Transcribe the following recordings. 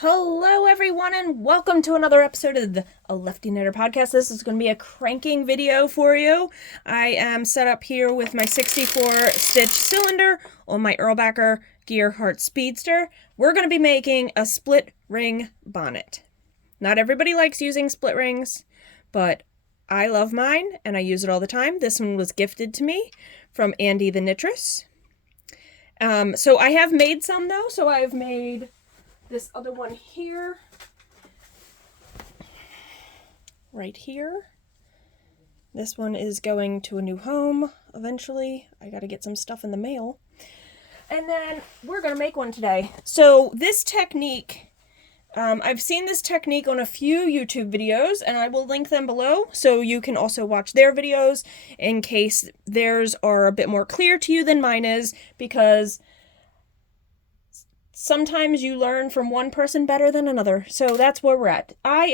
Hello everyone and welcome to another episode of the Lefty Knitter podcast. This is going to be a cranking video for you. I am set up here with my 64 stitch cylinder on my Erlbacher Gearhart Speedster. We're going to be making a split ring bonnet. Not everybody likes using split rings, but I love mine and I use it all the time. This one was gifted to me from Andy the Knittress. So I have made some though, so I've made this other one here, right here. This one is going to a new home eventually. I gotta get some stuff in the mail. And then we're gonna make one today. So this technique, I've seen this technique on a few YouTube videos and I will link them below so you can also watch their videos in case theirs are a bit more clear to you than mine is, because sometimes you learn from one person better than another. So that's where we're at. I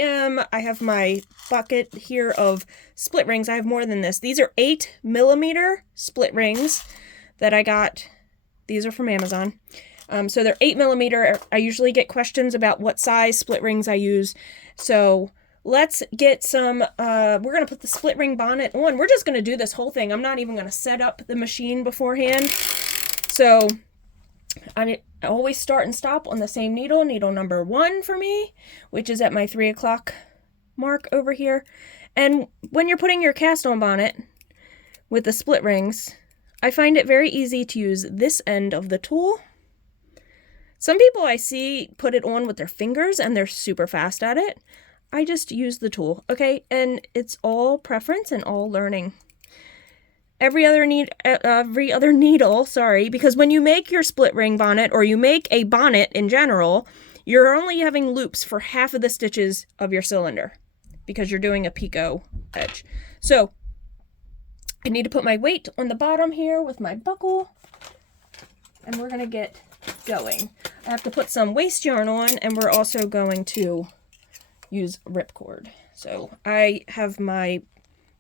have my bucket here of split rings. I have more than this. These are 8mm split rings that I got. These are from Amazon. So they're 8mm. I usually get questions about what size split rings I use. So let's get some, we're going to put the split ring bonnet on. We're just going to do this whole thing. I'm not even going to set up the machine beforehand. So I always start and stop on the same needle number 1 for me, which is at my 3 o'clock mark over here. And when you're putting your cast on bonnet with the split rings, I find it very easy to use this end of the tool. Some people I see put it on with their fingers and they're super fast at it. I just use the tool, okay? And it's all preference and all learning. Every other needle, because when you make your split ring bonnet or you make a bonnet in general, you're only having loops for half of the stitches of your cylinder because you're doing a picot edge. So I need to put my weight on the bottom here with my buckle and we're gonna get going. I have to put some waste yarn on and we're also going to use ripcord. So I have my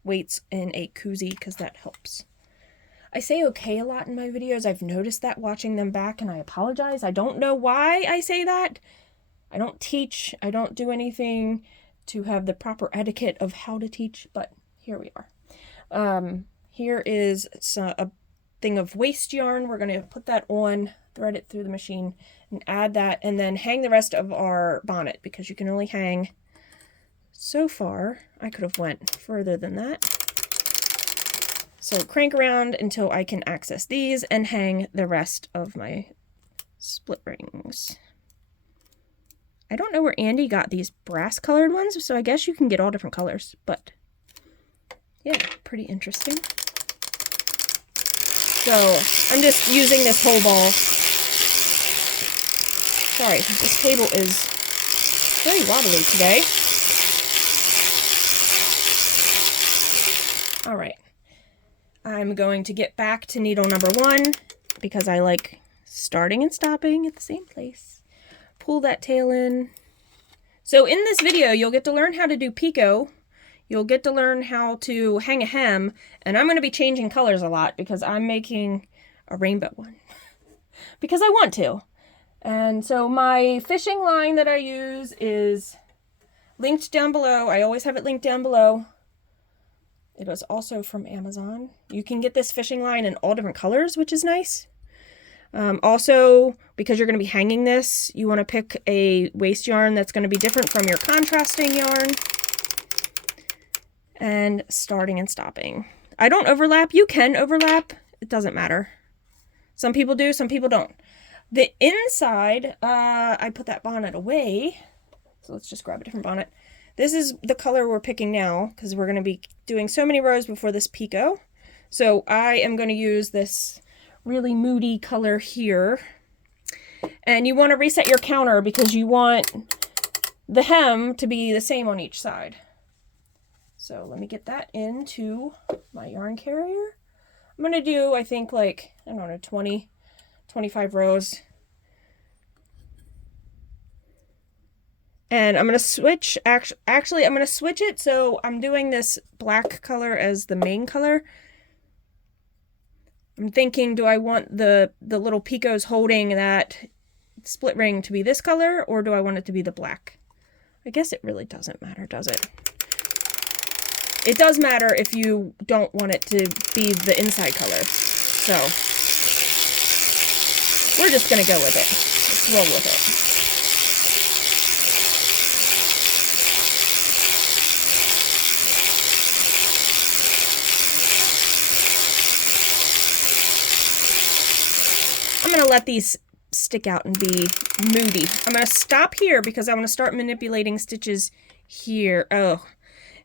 weights in a koozie because that helps. I say okay a lot in my videos. I've noticed that watching them back and I apologize. I don't know why I say that. I don't teach. I don't do anything to have the proper etiquette of how to teach, but here we are. Here is a thing of waste yarn. We're going to put that on, thread it through the machine and add that, and then hang the rest of our bonnet because you can only hang so far. I could have went further than that. So crank around until I can access these and hang the rest of my split rings. I don't know where Andy got these brass colored ones, so I guess you can get all different colors, but yeah, pretty interesting. So I'm just using this whole ball. Sorry, this table is very wobbly today. All right, I'm going to get back to needle number 1 because I like starting and stopping at the same place. Pull that tail in. So in this video, you'll get to learn how to do picot. You'll get to learn how to hang a hem, and I'm going to be changing colors a lot because I'm making a rainbow one because I want to. And so my fishing line that I use is linked down below. I always have it linked down below. It was also from Amazon. You can get this fishing line in all different colors, which is nice. Also, because you're going to be hanging this, you want to pick a waste yarn that's going to be different from your contrasting yarn. And starting and stopping. I don't overlap. You can overlap. It doesn't matter. Some people do, some people don't. The inside, I put that bonnet away. So let's just grab a different bonnet. This is the color we're picking now because we're going to be doing so many rows before this picot. So I am going to use this really moody color here. And you want to reset your counter because you want the hem to be the same on each side. So let me get that into my yarn carrier. I'm going to do, I think, like, I don't know, 20, 25 rows. And I'm going to switch, actually, I'm going to switch it. So I'm doing this black color as the main color. I'm thinking, do I want the little picots holding that split ring to be this color, or do I want it to be the black? I guess it really doesn't matter, does it? It does matter if you don't want it to be the inside color. So we're just gonna go with it. Let's roll with it. I'm gonna let these stick out and be moody. I'm gonna stop here because I want to start manipulating stitches here. Oh,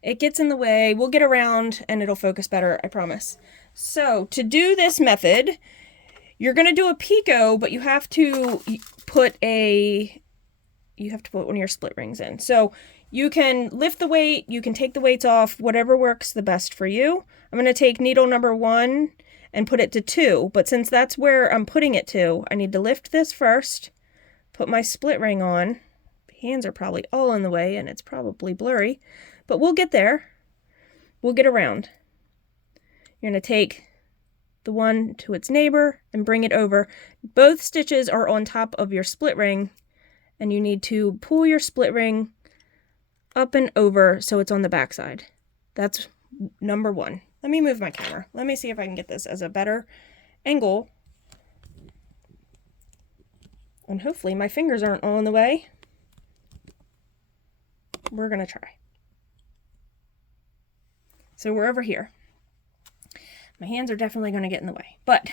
it gets in the way. We'll get around and it'll focus better, I promise. So to do this method, you're gonna do a picot, but you have to put one of your split rings in. So you can lift the weight, you can take the weights off, whatever works the best for you. I'm gonna take needle number 1 and put it to 2, but since that's where I'm putting it to, I need to lift this first, put my split ring on. Hands are probably all in the way and it's probably blurry, but we'll get there. We'll get around. You're going to take the one to its neighbor and bring it over. Both stitches are on top of your split ring, and you need to pull your split ring up and over so it's on the back side. That's number 1. Let me move my camera. Let me see if I can get this as a better angle. And hopefully my fingers aren't all in the way. We're going to try. So we're over here. My hands are definitely going to get in the way, but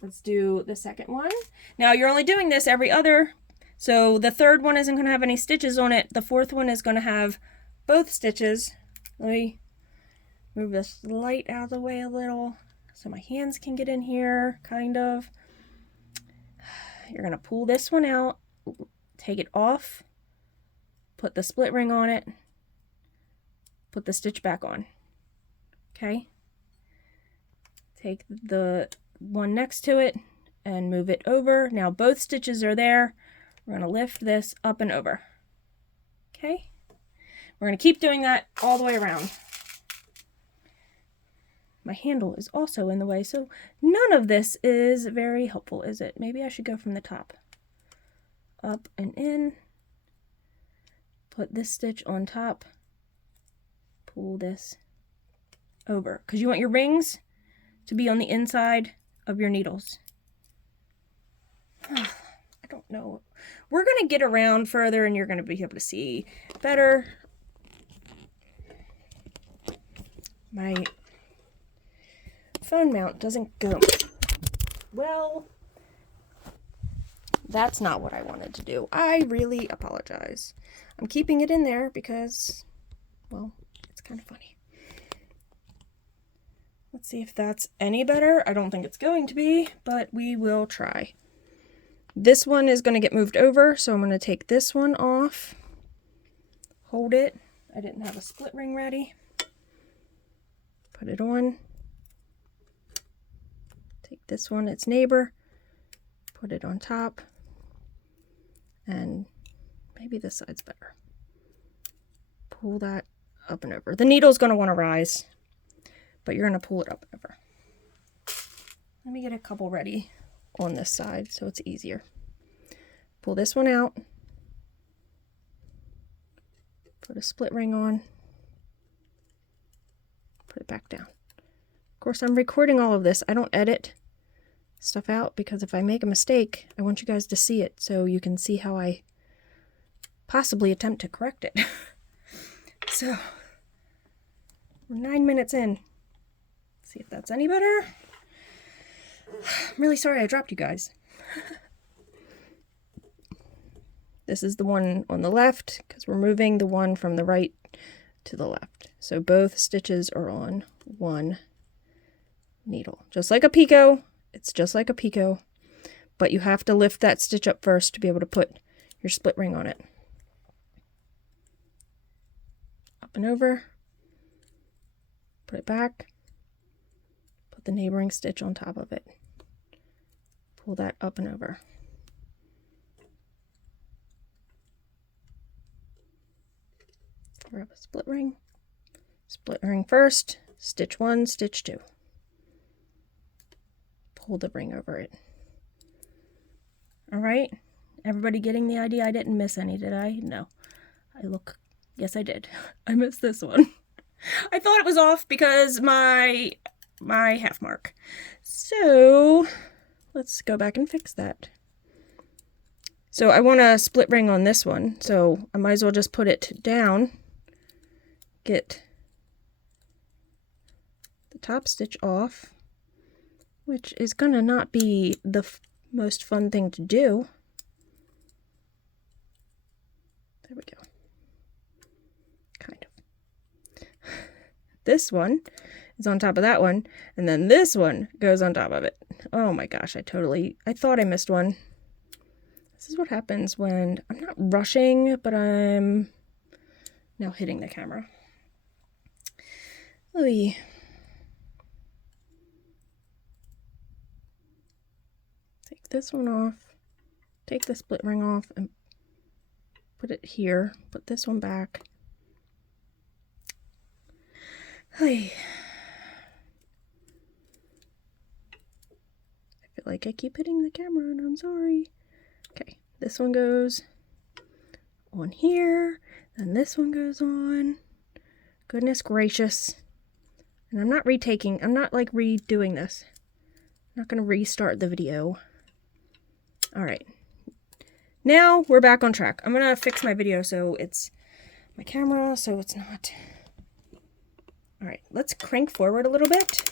let's do the second one. Now you're only doing this every other, so the third one isn't going to have any stitches on it. The fourth one is going to have both stitches. Let me move this light out of the way a little so my hands can get in here, kind of. You're going to pull this one out, take it off, put the split ring on it, put the stitch back on. Okay? Take the one next to it and move it over. Now both stitches are there. We're going to lift this up and over. Okay? We're going to keep doing that all the way around. My handle is also in the way, so none of this is very helpful, is it? Maybe I should go from the top. Up and in. Put this stitch on top. Pull this over, because you want your rings to be on the inside of your needles. I don't know. We're going to get around further and you're going to be able to see better. My phone mount doesn't go. Well, that's not what I wanted to do. I really apologize. I'm keeping it in there because, well, it's kind of funny. Let's see if that's any better. I don't think it's going to be, but we will try. This one is going to get moved over, so I'm going to take this one off. Hold it. I didn't have a split ring ready. Put it on. Take this one, its neighbor. Put it on top. And maybe this side's better. Pull that up and over. The needle's going to want to rise, but you're going to pull it up and over. Let me get a couple ready on this side so it's easier. Pull this one out. Put a split ring on. Put it back down. Of course, I'm recording all of this. I don't edit stuff out because if I make a mistake, I want you guys to see it so you can see how I possibly attempt to correct it. So, we're 9 minutes in. See if that's any better. I'm really sorry I dropped you guys. This is the one on the left because we're moving the one from the right to the left. So both stitches are on one needle. Just like a picot. It's just like a picot. But you have to lift that stitch up first to be able to put your split ring on it. Up and over. Put it back. Put the neighboring stitch on top of it. Pull that up and over. Grab a split ring first, stitch 1, stitch 2. Pull the ring over it. All right. Everybody getting the idea? I didn't miss any, did I? No. Yes, I did. I missed this one. I thought it was off because my half mark. So let's go back and fix that. So I want a split ring on this one, so I might as well just put it down, get the top stitch off, which is gonna not be the most fun thing to do. There we go. Kind of. This one is on top of that one, and then this one goes on top of it. Oh my gosh, I thought I missed one. This is what happens when I'm not rushing, but I'm now hitting the camera. Oy. Take this one off, take the split ring off, and put it here. Put this one back. Oy. I feel like I keep hitting the camera, and I'm sorry. Okay, this one goes on here, then this one goes on. Goodness gracious. And I'm not like redoing this. I'm not gonna restart the video. All right, now we're back on track. I'm gonna fix my video so it's my camera, so it's not. All right, let's crank forward a little bit.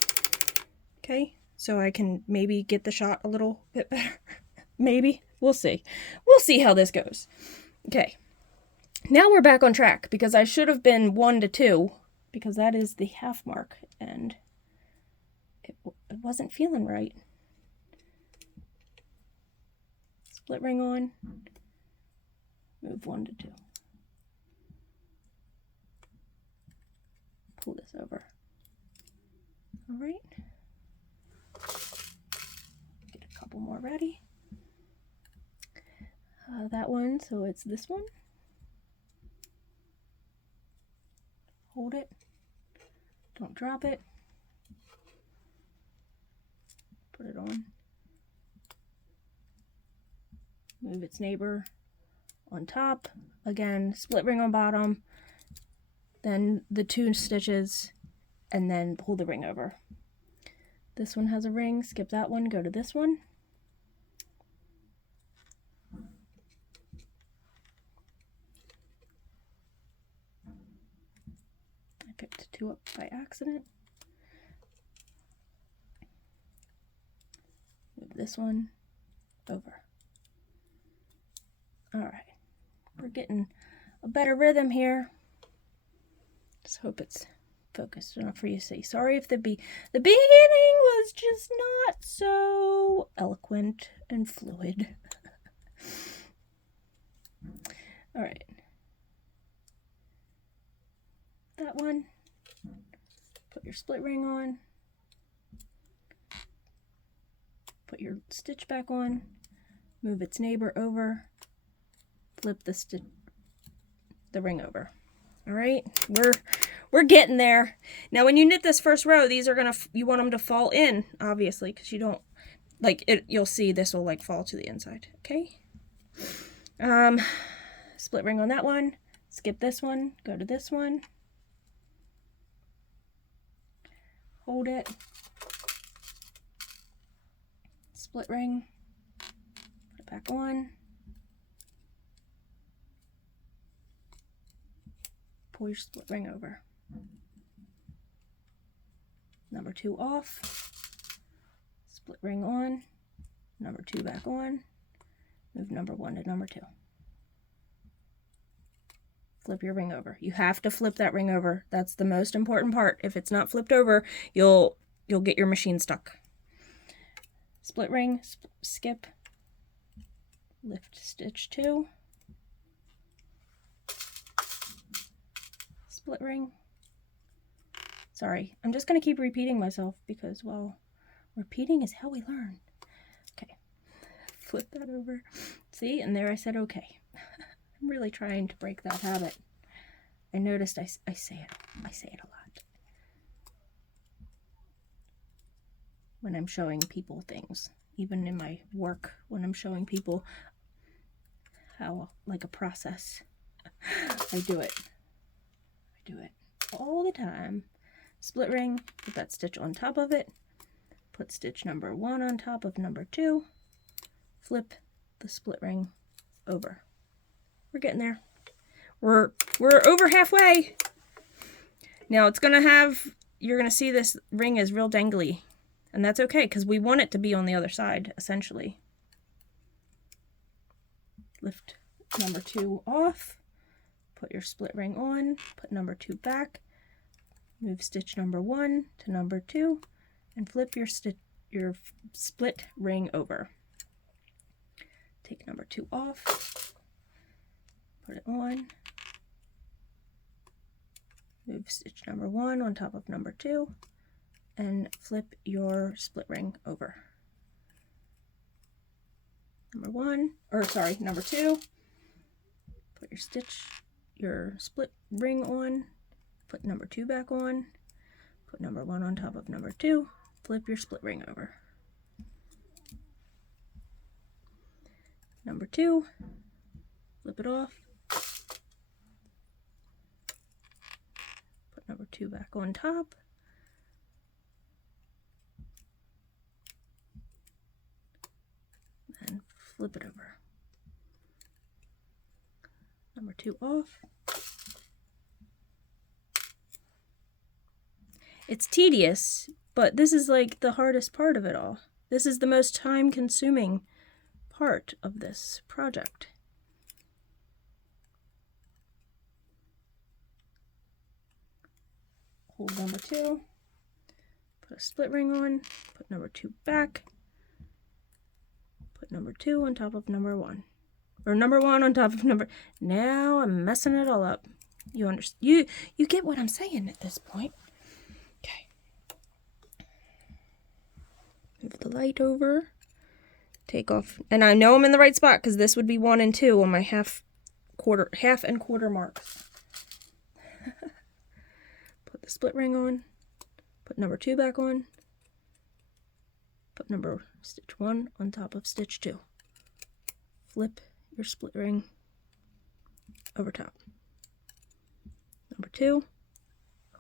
Okay, so I can maybe get the shot a little bit better. Maybe. We'll see. We'll see how this goes. Okay. Now we're back on track because I should have been 1 to 2 because that is the half mark and it wasn't feeling right. Split ring on. Move 1 to 2. Pull this over. All right. Get a couple more ready. That one, so it's this one. Hold it. Don't drop it. Put it on. Move its neighbor on top. Again, split ring on bottom. Then the 2 stitches, and then pull the ring over. This one has a ring. Skip that one. Go to this one. Picked 2 up by accident. Move this one over. All right, we're getting a better rhythm here. Just hope it's focused enough for you to see. Sorry if the beginning was just not so eloquent and fluid. All right. That one, put your split ring on, put your stitch back on, move its neighbor over, flip the ring over. All right, we're getting there. Now when you knit this first row, these are you want them to fall in, obviously, because you don't like it. You'll see this will like fall to the inside. Okay. Split ring on that one. Skip this one. Go to this one. Hold it, split ring, put it back on, pull your split ring over, number 2 off, split ring on, number 2 back on, move number 1 to number 2. Flip your ring over. You have to flip that ring over. That's the most important part. If it's not flipped over, you'll get your machine stuck. Split ring, skip, lift stitch 2, split ring. Sorry, I'm just going to keep repeating myself because, well, repeating is how we learn. Okay, flip that over. See, and there I said okay. I'm really trying to break that habit. I noticed I say it a lot when I'm showing people things, even in my work when I'm showing people how, like, a process. I do it all the time. Split ring, put that stitch on top of it, put stitch number 1 on top of number 2, flip the split ring over. We're getting there. We're over halfway. Now it's gonna have, you're gonna see this ring is real dangly, and that's okay because we want it to be on the other side essentially. Lift number 2 off, put your split ring on, put number 2 back, move stitch number 1 to number 2, and flip your split ring over. Take number 2 off, put it on, move stitch number 1 on top of number 2, and flip your split ring over. Number 2, put your split ring on, put number 2 back on, put number 1 on top of number 2, flip your split ring over. Number 2, flip it off, put number 2 back on top, and flip it over. Number 2 off. It's tedious, but this is like the hardest part of it all. This is the most time-consuming part of this project. Hold number 2, put a split ring on, put number 2 back, put number 2 on top of number 1. Or number 1 on top of number... Now I'm messing it all up. You understand? You get what I'm saying at this point. Okay. Move the light over. Take off. And I know I'm in the right spot because this would be 1 and 2 on my half and quarter marks. Put the split ring on. Put number 2 back on. Put stitch 1 on top of stitch 2. Flip your split ring over top. Number 2,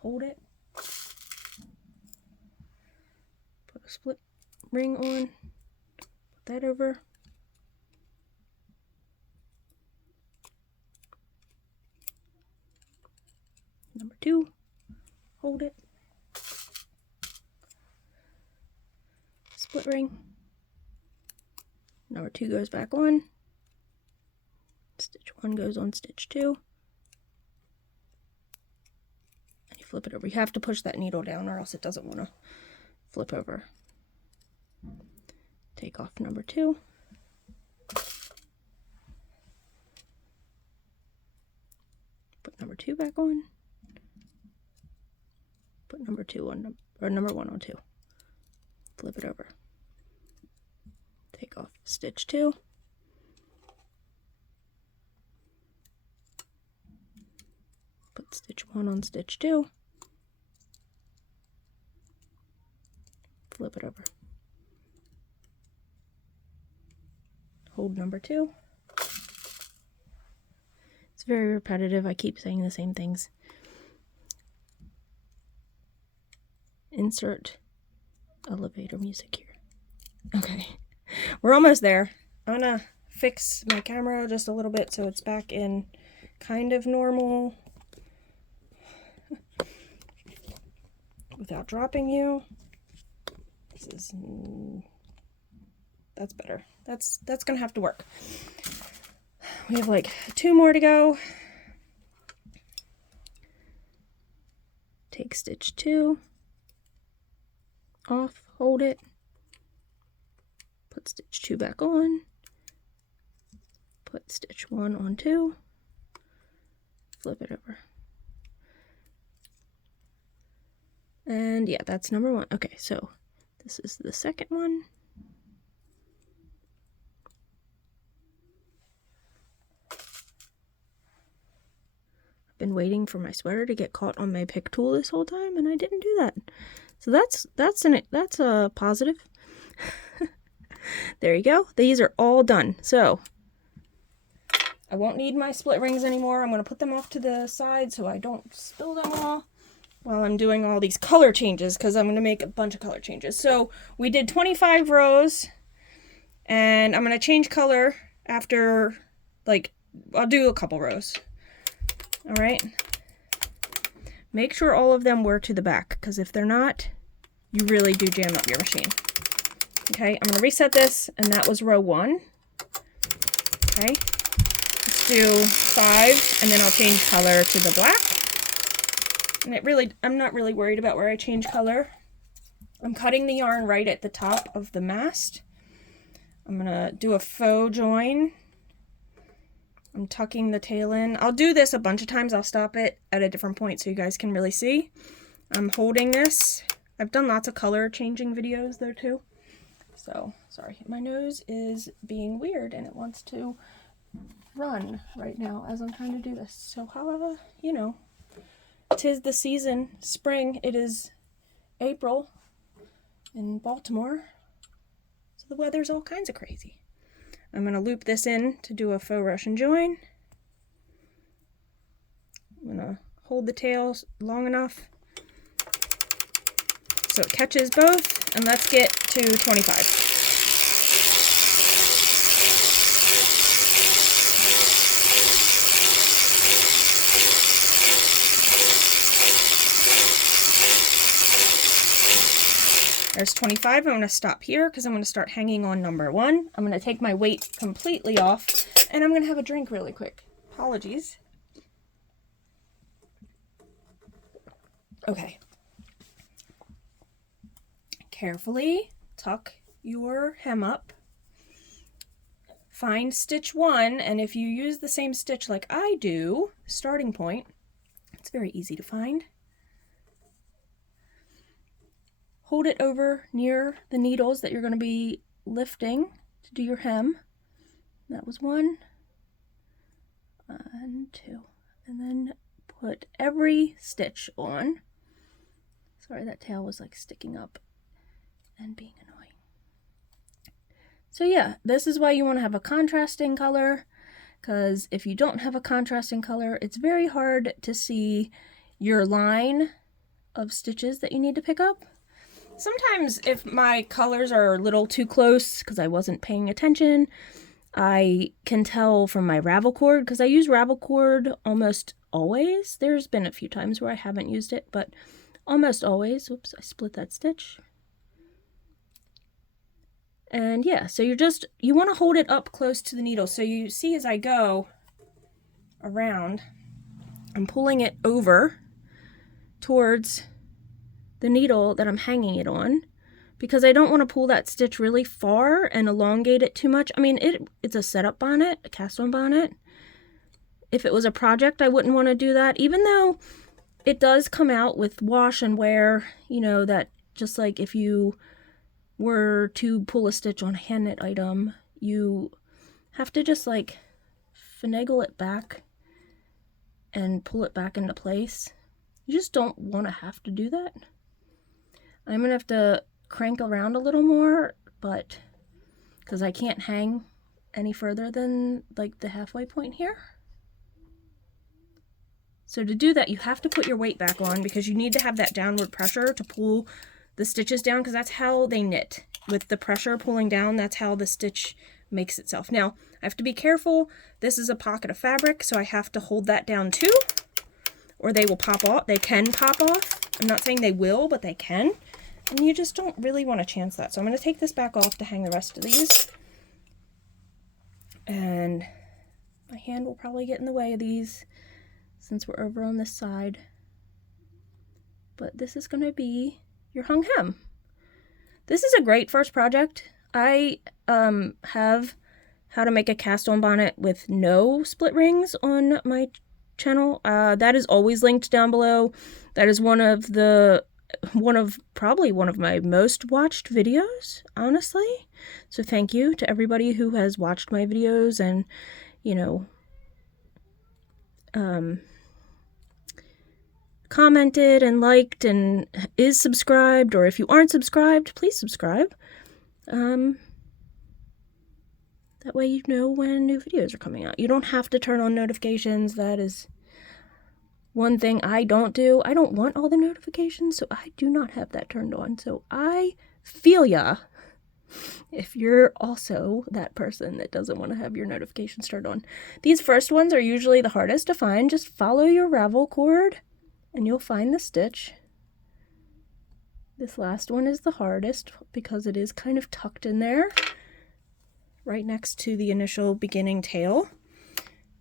hold it, put a split ring on, put that over, number 2, hold it, split ring, number 2 goes back on, stitch 1 goes on stitch 2, and you flip it over. You have to push that needle down or else it doesn't want to flip over. Take off number 2, put number 2 back on, put number 2 on, or number 1 on 2, flip it over, take off stitch 2, put stitch 1 on stitch 2, flip it over, hold number 2. It's very repetitive. I keep saying the same things. Insert elevator music here. Okay, we're almost there. I'm gonna fix my camera just a little bit so it's back in kind of normal without dropping you. That's better. That's gonna have to work. We have like 2 more to go. Take stitch 2 off, hold it, put stitch 2 back on, put stitch 1 on 2, flip it over. And yeah, that's number 1. Okay, so this is the second one. I've been waiting for my sweater to get caught on my pick tool this whole time, and I didn't do that. So that's a positive. There you go. These are all done. So I won't need my split rings anymore. I'm going to put them off to the side so I don't spill them all while I'm doing all these color changes, because I'm going to make a bunch of color changes. So we did 25 rows, and I'm going to change color after, like, I'll do a couple rows. All right. Make sure all of them were to the back, because if they're not, you really do jam up your machine. Okay, I'm going to reset this, and that was row 1. Okay, let's do 5, and then I'll change color to the black. And I'm not really worried about where I change color. I'm cutting the yarn right at the top of the mast. I'm going to do a faux join. I'm tucking the tail in. I'll do this a bunch of times. I'll stop it at a different point so you guys can really see. I'm holding this. I've done lots of color changing videos though too. So, sorry, my nose is being weird and it wants to run right now as I'm trying to do this. So, however, you know, 'tis the season, spring. It is April in Baltimore. So the weather's all kinds of crazy. I'm going to loop this in to do a faux Russian join. I'm going to hold the tail long enough so it catches both, and let's get to 25. There's 25. I'm going to stop here because I'm going to start hanging on number 1. I'm going to take my weight completely off, and I'm going to have a drink really quick. Apologies. Okay. Carefully tuck your hem up. Find stitch 1, and if you use the same stitch like I do, starting point, it's very easy to find. Hold it over near the needles that you're going to be lifting to do your hem. That was 1 and 2. And then put every stitch on. Sorry, that tail was like sticking up and being annoying. So yeah, this is why you want to have a contrasting color, because if you don't have a contrasting color, it's very hard to see your line of stitches that you need to pick up. Sometimes if my colors are a little too close because I wasn't paying attention, I can tell from my ravel cord, because I use ravel cord almost always. There's been a few times where I haven't used it, but almost always. Oops, I split that stitch. And yeah, so you want to hold it up close to the needle. So you see as I go around, I'm pulling it over towards the needle that I'm hanging it on, because I don't want to pull that stitch really far and elongate it too much. I mean, it's a setup bonnet, a cast on bonnet. If it was a project, I wouldn't want to do that, even though it does come out with wash and wear, you know, that just like if you were to pull a stitch on a hand knit item, you have to just like finagle it back and pull it back into place. You just don't want to have to do that. I'm going to have to crank around a little more, but because I can't hang any further than like the halfway point here. So to do that, you have to put your weight back on, because you need to have that downward pressure to pull the stitches down, because that's how they knit. With the pressure pulling down, that's how the stitch makes itself. Now, I have to be careful. This is a pocket of fabric, so I have to hold that down too, or they will pop off. They can pop off. I'm not saying they will, but they can. And you just don't really want to chance that. So I'm going to take this back off to hang the rest of these. And my hand will probably get in the way of these since we're over on this side. But this is going to be your hung hem. This is a great first project. I have how to make a cast on bonnet with no split rings on my channel. That is always linked down below. That is probably one of my most watched videos, honestly. So thank you to everybody who has watched my videos and, you know, commented and liked and is subscribed, or if you aren't subscribed, please subscribe. That way you know when new videos are coming out. You don't have to turn on notifications. That is one thing I don't do. I don't want all the notifications, so I do not have that turned on. So I feel ya if you're also that person that doesn't want to have your notifications turned on. These first ones are usually the hardest to find. Just follow your ravel cord and you'll find the stitch. This last one is the hardest because it is kind of tucked in there, right next to the initial beginning tail.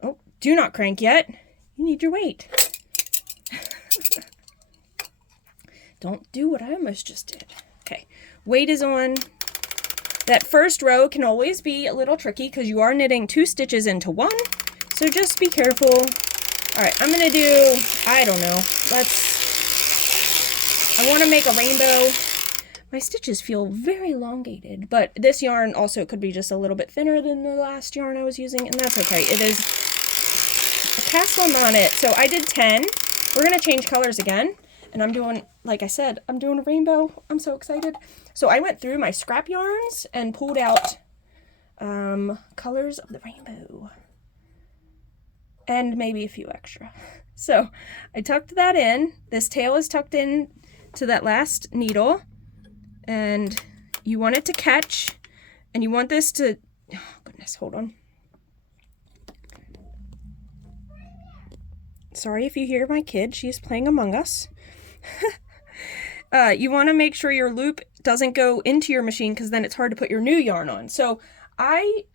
Oh, do not crank yet. You need your weight. Don't do what I almost just did. Okay, weight is on. That first row can always be a little tricky because you are knitting 2 stitches into one, so just be careful. All right, I'm gonna do, I don't know, I want to make a rainbow. My stitches feel very elongated, but this yarn also could be just a little bit thinner than the last yarn I was using, and that's okay. It is a cast on bonnet, so I did 10. We're gonna change colors again, and I'm doing, like I said, I'm doing a rainbow. I'm so excited. So I went through my scrap yarns and pulled out colors of the rainbow, and maybe a few extra. So I tucked that in. This tail is tucked in to that last needle, and you want it to catch, and you want this to, oh goodness, hold on. Sorry if you hear my kid, she's playing Among Us. You want to make sure your loop doesn't go into your machine because then it's hard to put your new yarn on. So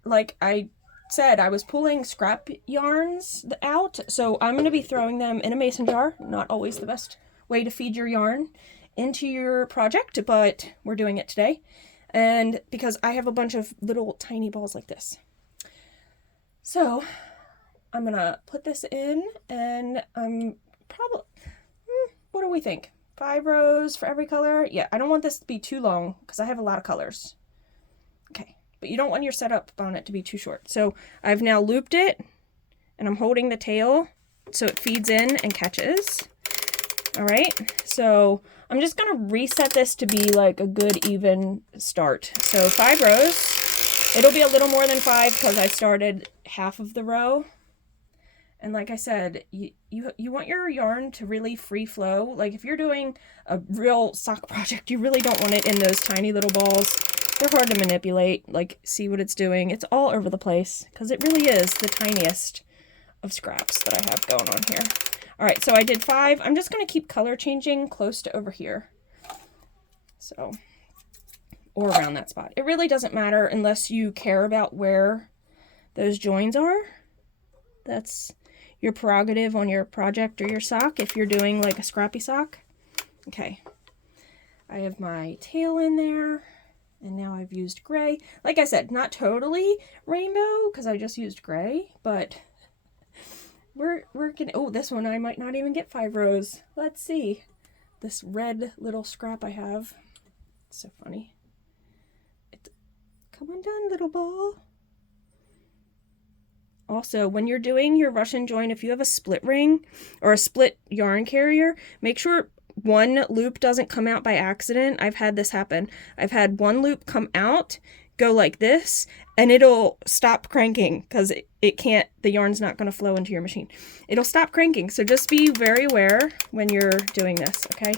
like I said, I was pulling scrap yarns out, so I'm going to be throwing them in a mason jar. Not always the best way to feed your yarn into your project, but we're doing it today. And because I have a bunch of little tiny balls like this. So I'm gonna put this in, and I'm probably, what do we think? 5 rows for every color? Yeah, I don't want this to be too long because I have a lot of colors. Okay, but you don't want your setup bonnet to be too short. So I've now looped it, and I'm holding the tail so it feeds in and catches. All right, so I'm just gonna reset this to be like a good even start. So 5 rows. It'll be a little more than 5 because I started half of the row. And like I said, you want your yarn to really free flow. Like if you're doing a real sock project, you really don't want it in those tiny little balls. They're hard to manipulate. Like, see what it's doing. It's all over the place because it really is the tiniest of scraps that I have going on here. All right, so I did 5. I'm just going to keep color changing close to over here. So, or around that spot. It really doesn't matter unless you care about where those joins are. That's your prerogative on your project or your sock if you're doing like a scrappy sock. Okay, I have my tail in there, and now I've used gray. Like I said, not totally rainbow because I just used gray, but we're gonna, oh, this one I might not even get 5 rows. Let's see. This red little scrap I have. It's so funny. Come on down, little ball. Also, when you're doing your Russian join, if you have a split ring or a split yarn carrier, make sure one loop doesn't come out by accident. I've had this happen. I've had one loop come out, go like this, and it'll stop cranking because it can't, the yarn's not going to flow into your machine. It'll stop cranking, so just be very aware when you're doing this, okay?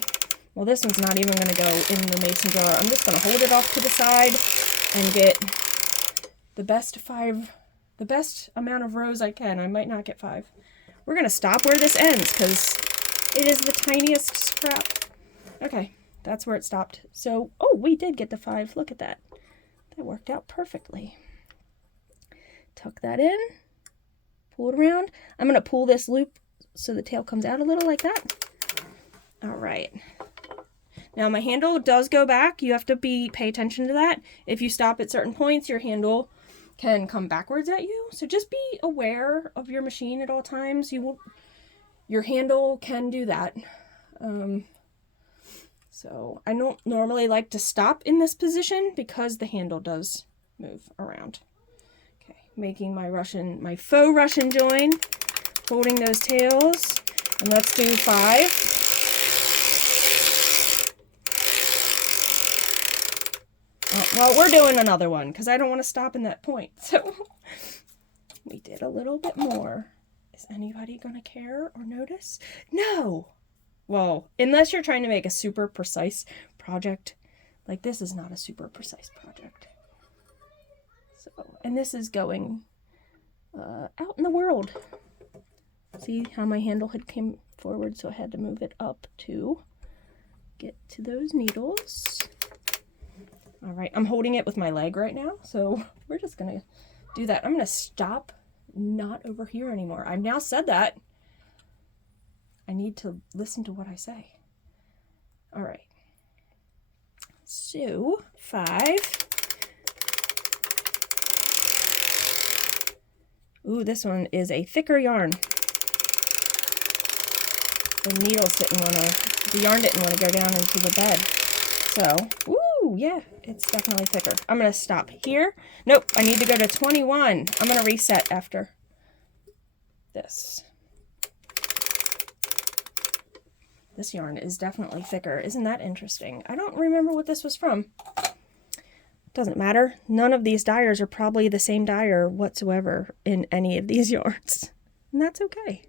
Well, this one's not even going to go in the mason jar. I'm just going to hold it off to the side and get the best amount of rows I can. I might not get 5. We're going to stop where this ends because it is the tiniest scrap. Okay, that's where it stopped. So, oh, we did get the 5. Look at that. That worked out perfectly. Tuck that in, pull it around. I'm going to pull this loop so the tail comes out a little like that. All right. Now my handle does go back. You have to pay attention to that. If you stop at certain points, your handle can come backwards at you. So just be aware of your machine at all times. Your handle can do that. So I don't normally like to stop in this position because the handle does move around. Okay, making my faux Russian join, holding those tails, and let's do 5. Well, we're doing another one because I don't want to stop in that point. So we did a little bit more. Is anybody going to care or notice? No. Well, unless you're trying to make a super precise project. Like, this is not a super precise project. So, and this is going out in the world. See how my handle had came forward, so I had to move it up to get to those needles. All right, I'm holding it with my leg right now, so we're just gonna do that. I'm gonna stop, not over here anymore. I've now said that. I need to listen to what I say. All right. So, 5. Ooh, this one is a thicker yarn. The needles didn't want to, the yarn didn't want to go down into the bed. So, ooh, yeah, it's definitely thicker. I'm going to stop here. Nope, I need to go to 21. I'm going to reset after this. This yarn is definitely thicker. Isn't that interesting? I don't remember what this was from. Doesn't matter. None of these dyers are probably the same dyer whatsoever in any of these yarns. And that's okay.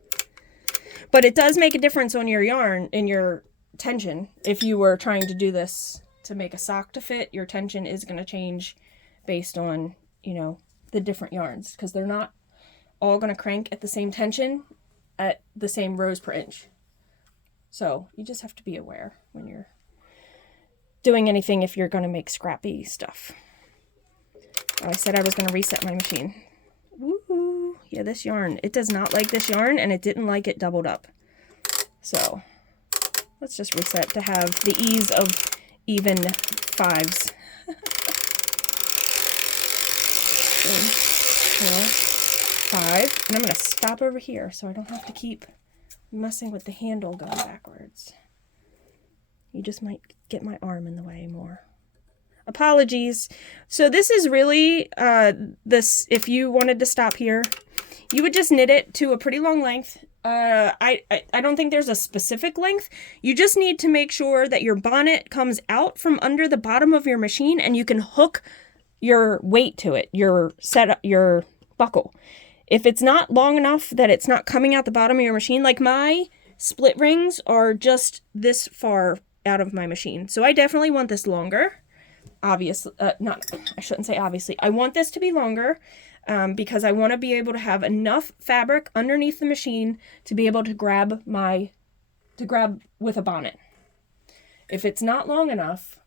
But it does make a difference on your yarn, in your tension. If you were trying to do this to make a sock to fit, your tension is going to change based on, you know, the different yarns. Because they're not all going to crank at the same tension at the same rows per inch. So you just have to be aware when you're doing anything if you're going to make scrappy stuff. Oh, I said I was going to reset my machine. Woohoo! Yeah, this yarn, it does not like this yarn, and it didn't like it doubled up. So let's just reset to have the ease of even 5s. 3, 4, 5. And I'm going to stop over here so I don't have to keep messing with the handle going backwards. You just might get my arm in the way more. Apologies. So this is really, this, if you wanted to stop here, you would just knit it to a pretty long length. I don't think there's a specific length. You just need to make sure that your bonnet comes out from under the bottom of your machine and you can hook your weight to it, your buckle. If it's not long enough that it's not coming out the bottom of your machine, like my split rings are just this far out of my machine. So I definitely want this longer. Obviously, I shouldn't say obviously. I want this to be longer because I want to be able to have enough fabric underneath the machine to be able to grab with a bonnet. If it's not long enough,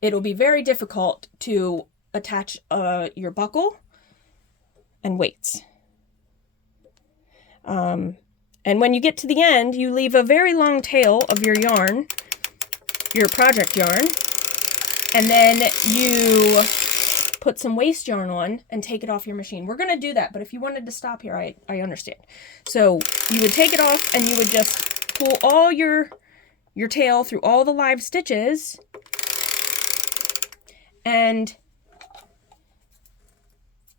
it'll be very difficult to attach your buckle and weights. And when you get to the end, you leave a very long tail of your yarn, your project yarn, and then you put some waste yarn on and take it off your machine. We're going to do that, but if you wanted to stop here, I understand. So you would take it off and you would just pull all your tail through all the live stitches and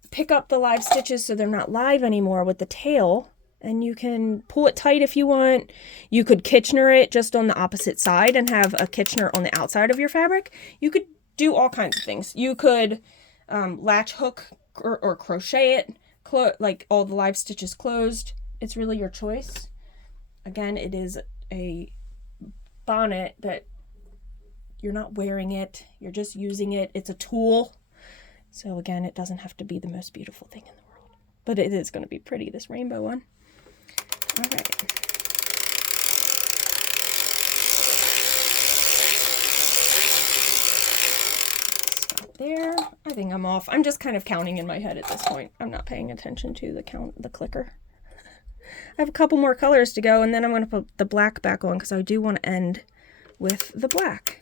pick up the live stitches so they're not live anymore with the tail, and you can pull it tight if you want. You could Kitchener it just on the opposite side and have a Kitchener on the outside of your fabric. You could do all kinds of things. You could latch hook or crochet it, like all the live stitches closed. It's really your choice. Again, it is a bonnet that you're not wearing it, you're just using it. It's a tool. So again, it doesn't have to be the most beautiful thing in the world, but it is going to be pretty, this rainbow one. All right. Stop there. I think I'm off. I'm just kind of counting in my head at this point. I'm not paying attention to the clicker. I have a couple more colors to go, and then I'm going to put the black back on because I do want to end with the black.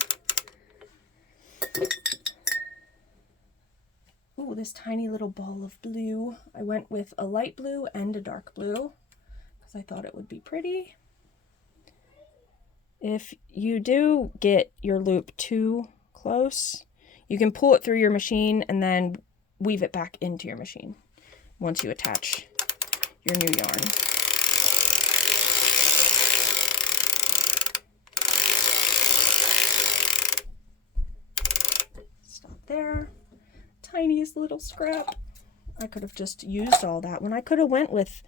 Ooh, this tiny little ball of blue. I went with a light blue and a dark blue because I thought it would be pretty. If you do get your loop too close, you can pull it through your machine and then weave it back into your machine once you attach your new yarn. there. Tiniest little scrap. I could have just used all that one. I could have went with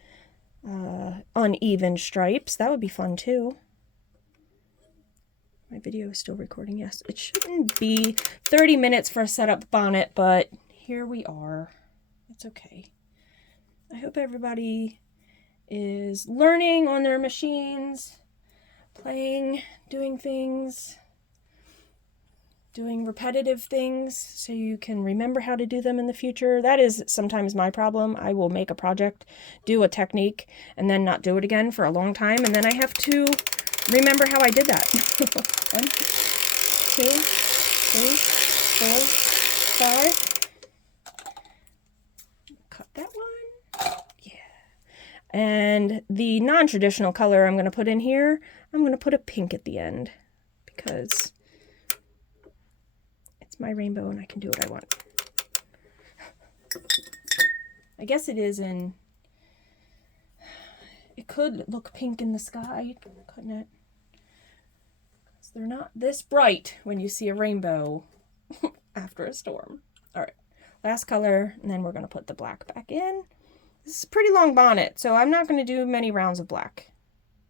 uneven stripes. That would be fun too. My video is still recording. Yes, it shouldn't be 30 minutes for a setup bonnet, but here we are. It's okay. I hope everybody is learning on their machines, playing, doing things, doing repetitive things so you can remember how to do them in the future. That is sometimes my problem. I will make a project, do a technique, and then not do it again for a long time, and then I have to remember how I did that. 1, 2, 3, 4, 5. Cut that one. Yeah. And the non-traditional color I'm going to put in here, I'm going to put a pink at the end because it's my rainbow and I can do what I want. I guess it is in... It could look pink in the sky, couldn't it? Because they're not this bright when you see a rainbow after a storm. All right, last color, and then we're going to put the black back in. This is a pretty long bonnet, so I'm not going to do many rounds of black.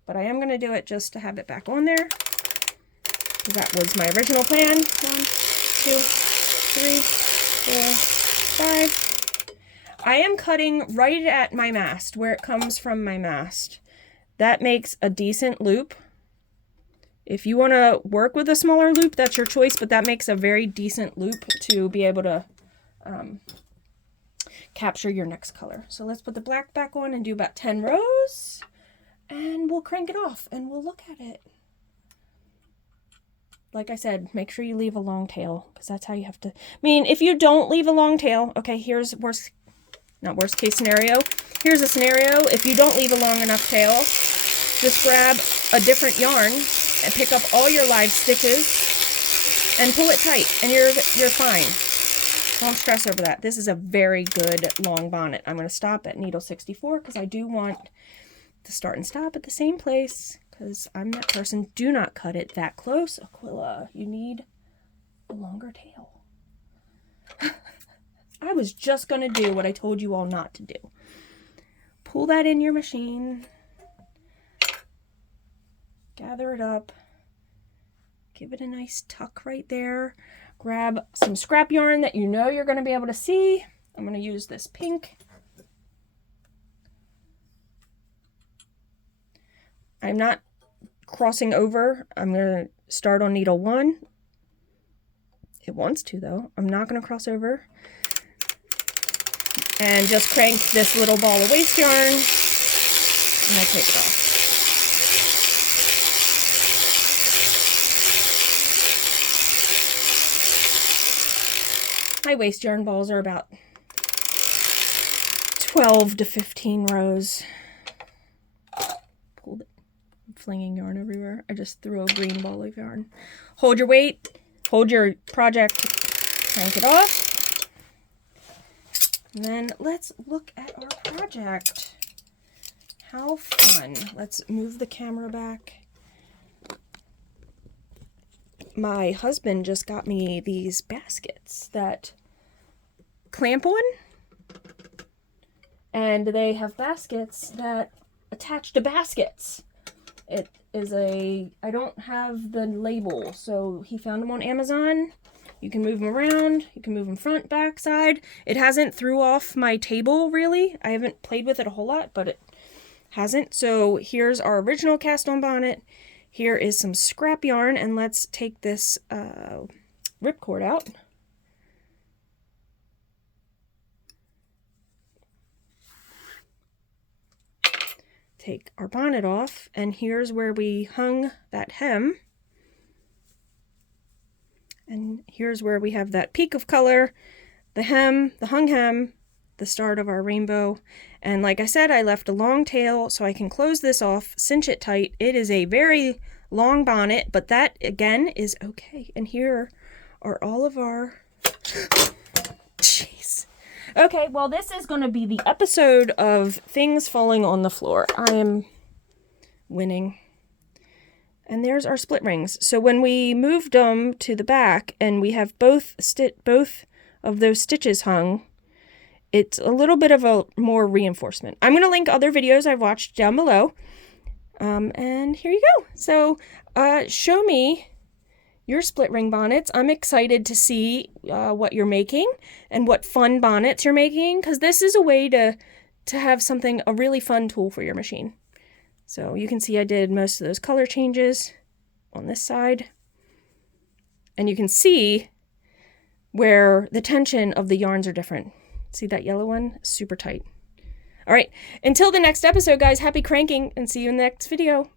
But I am going to do it just to have it back on there. That was my original plan. 1, 2, 3, 4, 5. I am cutting right at my mast, where it comes from my mast. That makes a decent loop. If you want to work with a smaller loop, that's your choice, but that makes a very decent loop to be able to capture your next color. So let's put the black back on and do about 10 rows, and we'll crank it off, and we'll look at it. Like I said, make sure you leave a long tail, because that's how you have to... I mean, if you don't leave a long tail, okay, here's not worst case scenario. Here's a scenario. If you don't leave a long enough tail, just grab a different yarn and pick up all your live stitches and pull it tight, and you're fine. Don't stress over that. This is a very good long bonnet. I'm going to stop at needle 64 because I do want to start and stop at the same place because I'm that person. Do not cut it that close. Aquila, you need a longer tail. I was just going to do what I told you all not to do. Pull that in your machine. Gather it up. Give it a nice tuck right there. Grab some scrap yarn that you know you're going to be able to see. I'm going to use this pink. I'm not crossing over. I'm going to start on needle 1. It wants to, though. I'm not going to cross over. And just crank this little ball of waste yarn, and I'll take it off. My waste yarn balls are about 12 to 15 rows. Pulled it. I'm flinging yarn everywhere. I just threw a green ball of yarn. Hold your weight. Hold your project. Crank it off. And then let's look at our project. How fun. Let's move the camera back. My husband just got me these baskets that clamp on. And they have baskets that attach to baskets. It is I don't have the label, so he found them on Amazon. You can move them around. You can move them front, back, side. It hasn't threw off my table, really. I haven't played with it a whole lot, but it hasn't. So here's our original cast-on bonnet. Here is some scrap yarn, and let's take this ripcord out. Take our bonnet off, and here's where we hung that hem. And here's where we have that peak of color, the hem, the hung hem, the start of our rainbow. And like I said, I left a long tail so I can close this off, cinch it tight. It is a very long bonnet, but that again is okay. And here are all of our... Jeez. Okay, well, this is going to be the episode of things falling on the floor. I am winning. And there's our split rings. So when we moved them to the back and we have both of those stitches hung, it's a little bit of a more reinforcement. I'm going to link other videos I've watched down below. And here you go. So show me your split ring bonnets. I'm excited to see what you're making and what fun bonnets you're making, because this is a way to have something, a really fun tool for your machine. So you can see I did most of those color changes on this side. And you can see where the tension of the yarns are different. See that yellow one? Super tight. All right, until the next episode, guys, happy cranking and see you in the next video.